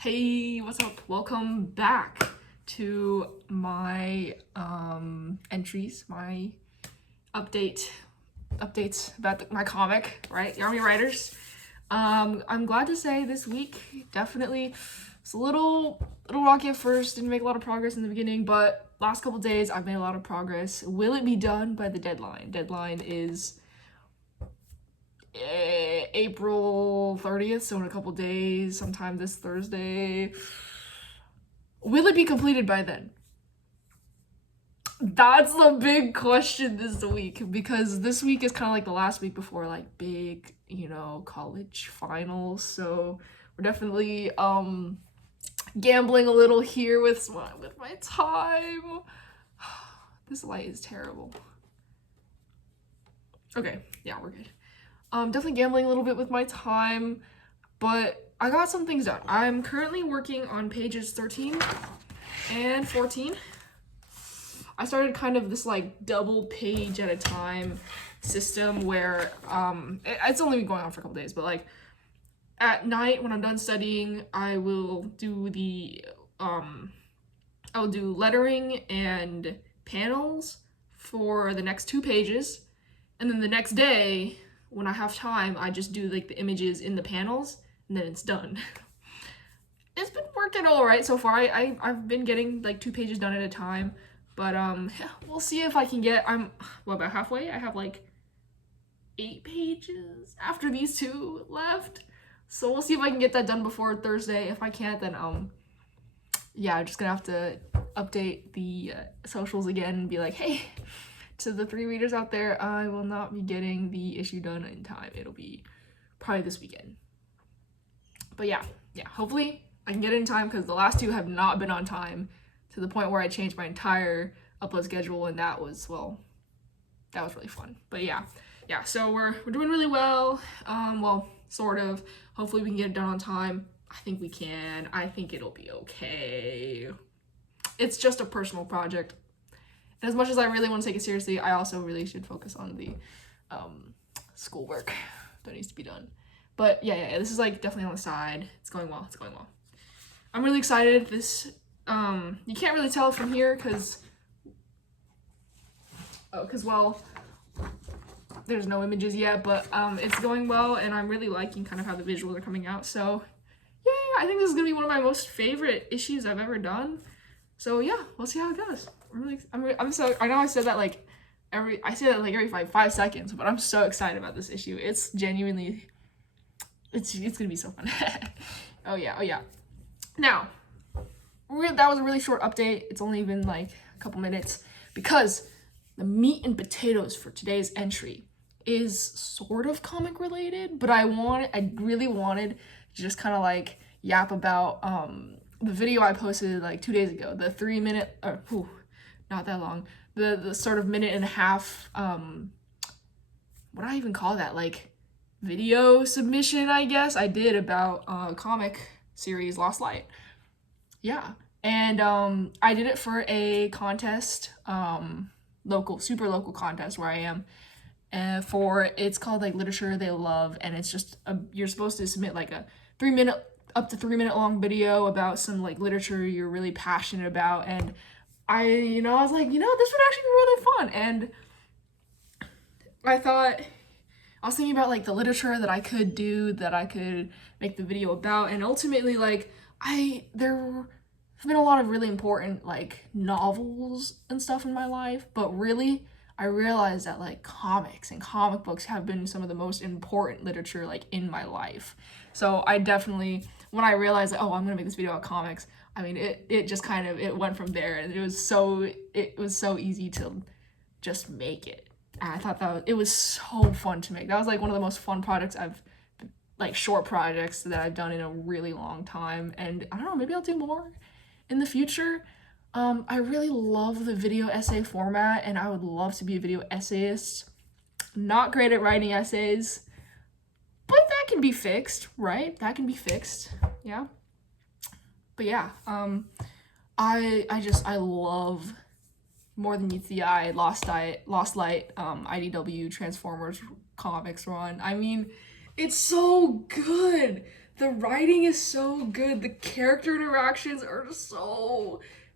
Hey, what's up? Welcome back to my entries, my updates about my comic, right? Army Writers. I'm glad to say this week definitely it's a little rocky at first, didn't make a lot of progress in the beginning, but last couple days I've made a lot of progress. Will it be done by the deadline? Deadline is April 30th, so in a couple days, sometime this Thursday. Will it be completed by then? That's the big question this week, because this week is kind of like the last week before like big, college finals. So we're definitely gambling a little here with my time. This light is terrible. Okay, yeah, we're good. Definitely gambling a little bit with my time, but I got some things done. I'm currently working on pages 13 and 14. I started kind of this like double page at a time system where it's only been going on for a couple days, but like at night when I'm done studying, I will do lettering and panels for the next 2 pages, and then the next day when I have time, I just do like the images in the panels, and then it's done. It's been working all right so far. I've been getting like 2 pages done at a time, but yeah, we'll see if I can get. I'm about halfway. I have like 8 pages after these 2 left, so we'll see if I can get that done before Thursday. If I can't, then yeah, I'm just gonna have to update the socials again and be like, hey, to the 3 readers out there, I will not be getting the issue done in time. It'll be probably this weekend. But yeah, hopefully I can get it in time, because the last 2 have not been on time, to the point where I changed my entire upload schedule, and that was really fun. But yeah, so we're doing really well. Well, sort of. Hopefully we can get it done on time. I think we can. I think it'll be okay. It's just a personal project. And as much as I really want to take it seriously, I also really should focus on the schoolwork that needs to be done. But yeah, this is like definitely on the side. It's going well. I'm really excited. This you can't really tell from here because well, there's no images yet, but it's going well, and I'm really liking kind of how the visuals are coming out. So yeah, I think this is gonna be one of my most favorite issues I've ever done. So yeah, we'll see how it goes. I'm so, I know I said that like every 5 seconds, but I'm so excited about this issue. It's genuinely, it's gonna be so fun. Oh yeah. Now, that was a really short update. It's only been like a couple minutes, because the meat and potatoes for today's entry is sort of comic related, but I really wanted to just kind of like yap about the video I posted like 2 days ago, the 3-minute, not that long, the sort of minute and a half, what do I even call that, like video submission, I guess, I did about comic series Lost Light. Yeah, and I did it for a contest, super local contest where I am, it's called like Literature They Love, and it's just you're supposed to submit like a up to 3-minute long video about some like literature you're really passionate about. And I was like, this would actually be really fun. And I was thinking about like the literature that I could do, that I could make the video about, and ultimately like there have been a lot of really important like novels and stuff in my life, but really I realized that like comics and comic books have been some of the most important literature like in my life. So I definitely, when I realized like, oh, I'm gonna make this video about comics, I mean it just kind of, it went from there, and it was so easy to just make it. And I thought it was so fun to make. That was like one of the most fun projects short projects that I've done in a really long time. And I don't know, maybe I'll do more in the future. I really love the video essay format, and I would love to be a video essayist. Not great at writing essays, but that can be fixed, right? That can be fixed, yeah. But yeah, I love More Than Meets the Eye, Lost Light, IDW Transformers comics run. I mean, it's so good. The writing is so good. The character interactions are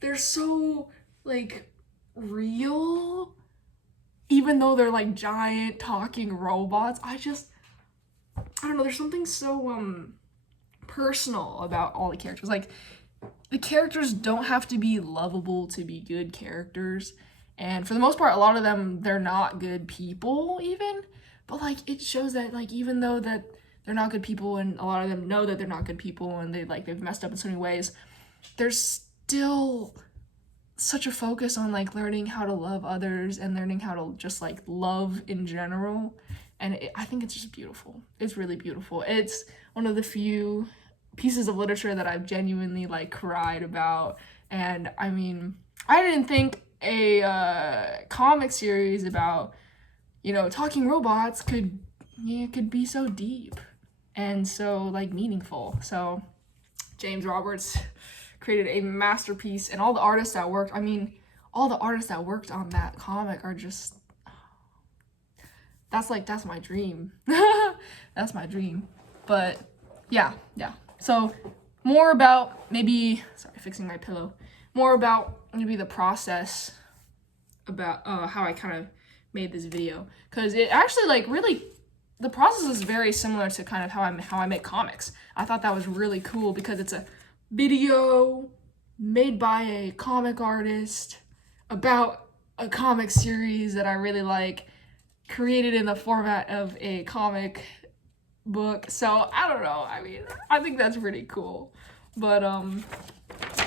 they're so, like, real. Even though they're, like, giant talking robots, I don't know, there's something so, personal about all the characters. Like, the characters don't have to be lovable to be good characters. And for the most part, a lot of them, they're not good people even. But, like, it shows that, like, even though that they're not good people and a lot of them know that they're not good people and they've messed up in so many ways, there's still such a focus on, like, learning how to love others and learning how to just, like, love in general. And I think it's just beautiful. It's really beautiful. It's one of the few pieces of literature that I've genuinely, like, cried about. And I mean, I didn't think a comic series about, you know, talking robots could be so deep and so, like, meaningful. So James Roberts created a masterpiece, and all the artists that worked, I mean, all the artists that worked on that comic are just, that's my dream. That's my dream. But yeah. So more about fixing my pillow. More about maybe the process about how I kind of made this video, because it actually, like, really, the process is very similar to kind of how I make comics. I thought that was really cool because it's a video made by a comic artist about a comic series that I really like, created in the format of a comic book. So I don't know, I mean, I think that's pretty cool. But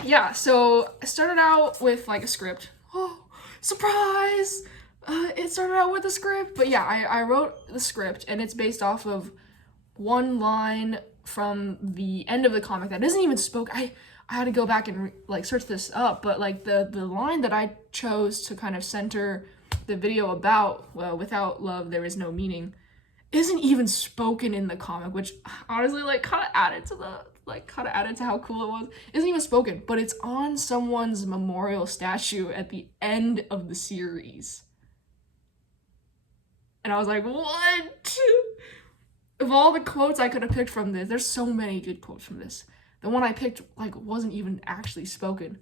yeah, so I started out with, like, a script. Oh, surprise! It started out with a script, but yeah, I wrote the script, and it's based off of one line from the end of the comic that isn't even spoken. I had to go back and search this up, but, like, the line that I chose to kind of center the video about, well, without love there is no meaning, isn't even spoken in the comic, which honestly, like, kind of added to how cool it was. It isn't even spoken, but it's on someone's memorial statue at the end of the series. And I was like, what? Of all the quotes I could have picked from this, there's so many good quotes from this. The one I picked, like, wasn't even actually spoken,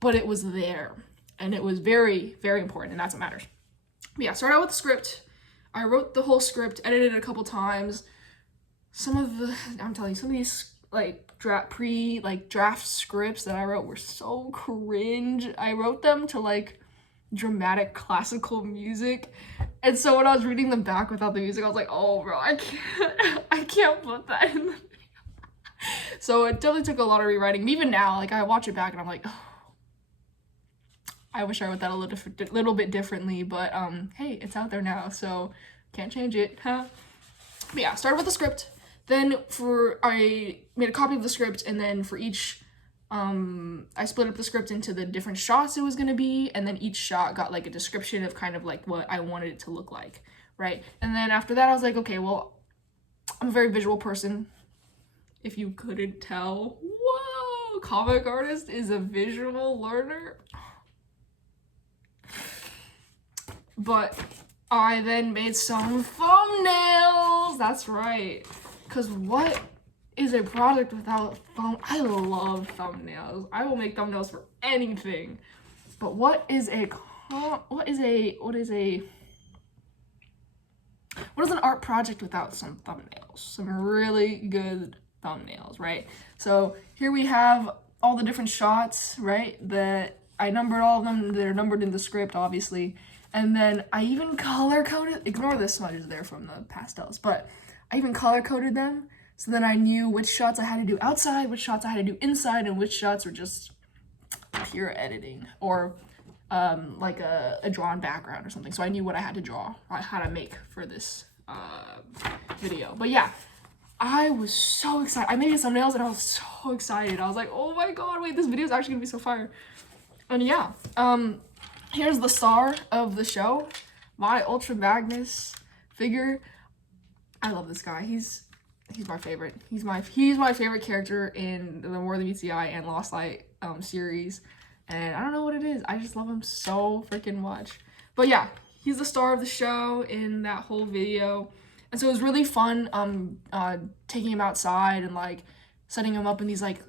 but it was there. And it was very, very important, and that's what matters. But yeah, started out with the script. I wrote the whole script, edited it a couple times. Some of these, like, draft scripts that I wrote were so cringe. I wrote them to, like, dramatic classical music, and so when I was reading them back without the music, I was like, oh bro, I can't put that in the video. So it definitely took a lot of rewriting. Even now, like, I watch it back and I'm like, oh, I wish I wrote that a little bit differently, but hey, it's out there now, so can't change it, huh? But yeah, started with the script. Then I made a copy of the script, and then for each, I split up the script into the different shots it was gonna be, and then each shot got, like, a description of kind of, like, what I wanted it to look like, right? And then after that, I was like, okay, well, I'm a very visual person, if you couldn't tell. Whoa, comic artist is a visual learner. But I then made some thumbnails, that's right, because what is a project without I love thumbnails. I will make thumbnails for anything. But what is an art project without some thumbnails? Some really good thumbnails, right? So here we have all the different shots, right? That I numbered all of them. They're numbered in the script, obviously. And then I even color-coded, ignore the smudges there from the pastels, but I even color-coded them. So then I knew which shots I had to do outside, which shots I had to do inside, and which shots were just pure editing, or like a drawn background or something. So I knew what I had to draw, how to make for this video. But yeah, I was so excited. I made some thumbnails and I was so excited. I was like, oh my god, wait, this video is actually gonna be so fire. And yeah, here's the star of the show, my Ultra Magnus figure. I love this guy. He's my favorite. He's my favorite character in the More Than Meets the Eye and Lost Light series. And I don't know what it is. I just love him so freaking much. But yeah, he's the star of the show in that whole video. And so it was really fun taking him outside and like setting him up in these like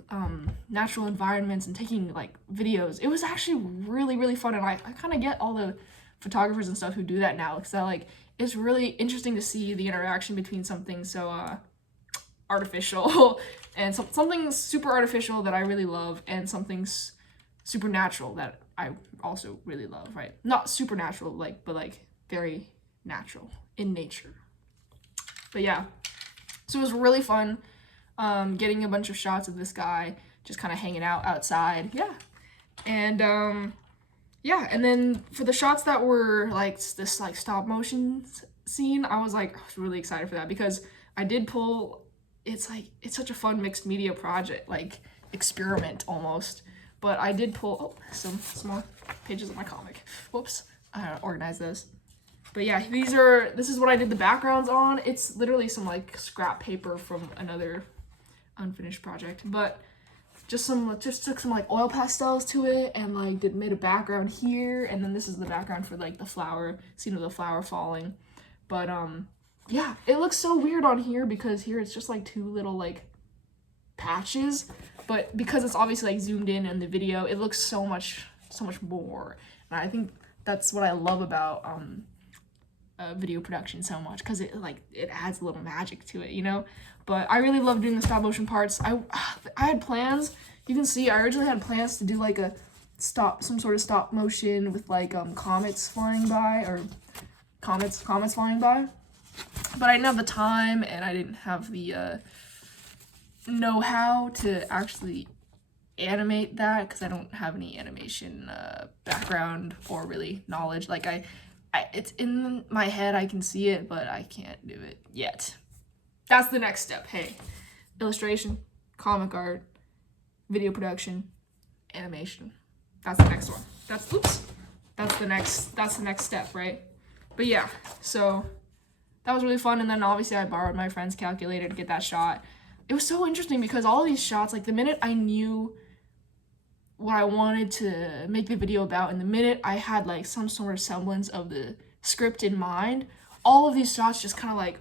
natural environments and taking like videos. It was actually really, really fun, and I kind of get all the photographers and stuff who do that now, because like it's really interesting to see the interaction between something so artificial and something super artificial that I really love, and something supernatural that I also really love, right? Not supernatural, like, but like very natural in nature. But yeah, so it was really fun getting a bunch of shots of this guy just kind of hanging out outside. Yeah. And yeah, and then for the shots that were like this like stop motion scene, I was really excited for that, because I did pull, it's such a fun mixed media project, like experiment almost. But I did pull some more pages of my comic. Whoops, I organized those. But yeah, this is what I did the backgrounds on. It's literally some like scrap paper from another unfinished project, but just took some like oil pastels to it, and like made a background here, and then this is the background for like the flower scene of the flower falling. But yeah, it looks so weird on here because here it's just like two little like patches, but because it's obviously like zoomed in the video, it looks so much more. And I think that's what I love about video production so much, because it adds a little magic to it, you know. But I really love doing the stop motion parts. I had plans. You can see I originally had plans to do like some sort of stop motion with like comets flying by, or comets flying by, but I didn't have the time, and I didn't have the know-how to actually animate that, because I don't have any animation background or really knowledge. Like it's in my head, I can see it, but I can't do it yet. That's the next step. Hey, illustration, comic art, video production, animation. That's the next one. That's the next step, right? But yeah, so that was really fun. And then obviously I borrowed my friend's calculator to get that shot. It was so interesting because all of these shots, like the minute I knew what I wanted to make the video about, and the minute I had like some sort of semblance of the script in mind, all of these shots just kind of like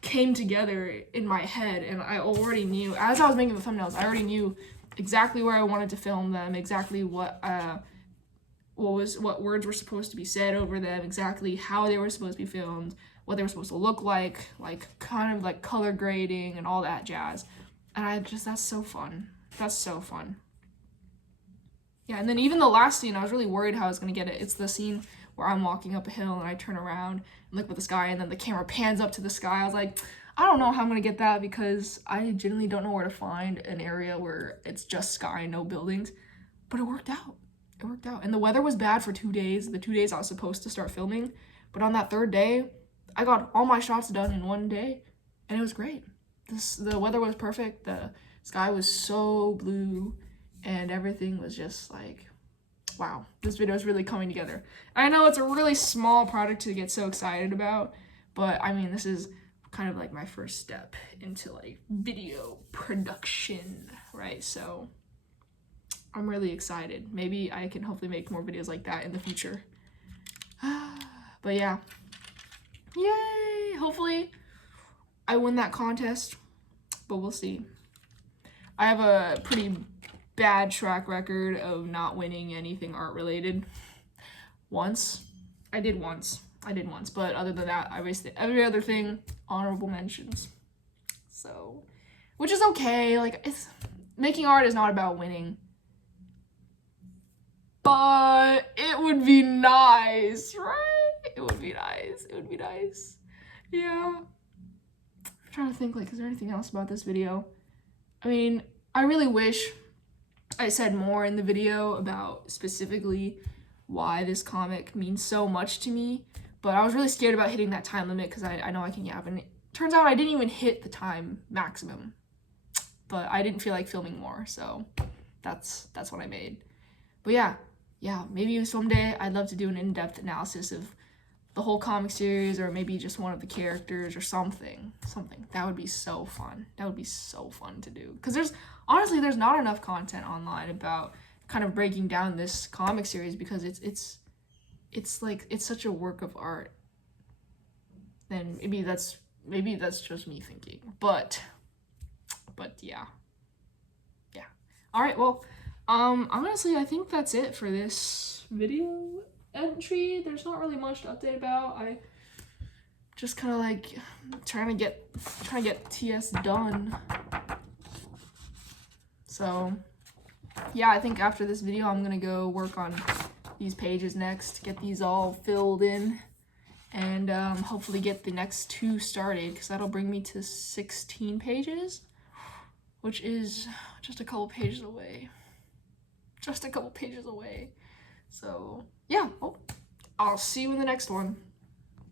came together in my head, and I already knew, as I was making the thumbnails, I already knew exactly where I wanted to film them, exactly what words were supposed to be said over them, exactly how they were supposed to be filmed, what they were supposed to look like kind of like color grading and all that jazz. And that's so fun. That's so fun. Yeah, and then even the last scene, I was really worried how I was going to get it. It's the scene where I'm walking up a hill and I turn around and look at the sky, and then the camera pans up to the sky. I was like, I don't know how I'm going to get that, because I genuinely don't know where to find an area where it's just sky and no buildings. But it worked out. It worked out. And the weather was bad for 2 days, the 2 days I was supposed to start filming. But on that third day, I got all my shots done in 1 day, and it was great. The weather was perfect. The sky was so blue, and everything was just like, wow, this video is really coming together. I know it's a really small project to get so excited about, but I mean, this is kind of like my first step into like video production, right? So I'm really excited. Maybe I can hopefully make more videos like that in the future. But yeah, yay! Hopefully I win that contest, but we'll see. I have a pretty bad track record of not winning anything art related. I did once, but other than that, I wasted every other thing, honorable mentions. So, which is okay. Like, making art is not about winning, but it would be nice, right? It would be nice. Yeah. I'm trying to think, like, is there anything else about this video? I mean, I really wish I said more in the video about specifically why this comic means so much to me, but I was really scared about hitting that time limit, because I know I can yap, and it turns out I didn't even hit the time maximum, but I didn't feel like filming more, so that's what I made. But yeah, maybe someday I'd love to do an in-depth analysis of the whole comic series, or maybe just one of the characters or something. That would be so fun. That would be so fun to do, because there's not enough content online about kind of breaking down this comic series, because it's like, it's such a work of art. And maybe that's maybe that's just me thinking, but yeah. All right, well, honestly, I think that's it for this video entry. There's not really much to update about. I just kind of like trying to get TS done. So yeah, I think after this video, I'm gonna go work on these pages next, get these all filled in, and hopefully get the next 2 started, because that'll bring me to 16 pages, which is just a couple pages away. So yeah, well, I'll see you in the next one.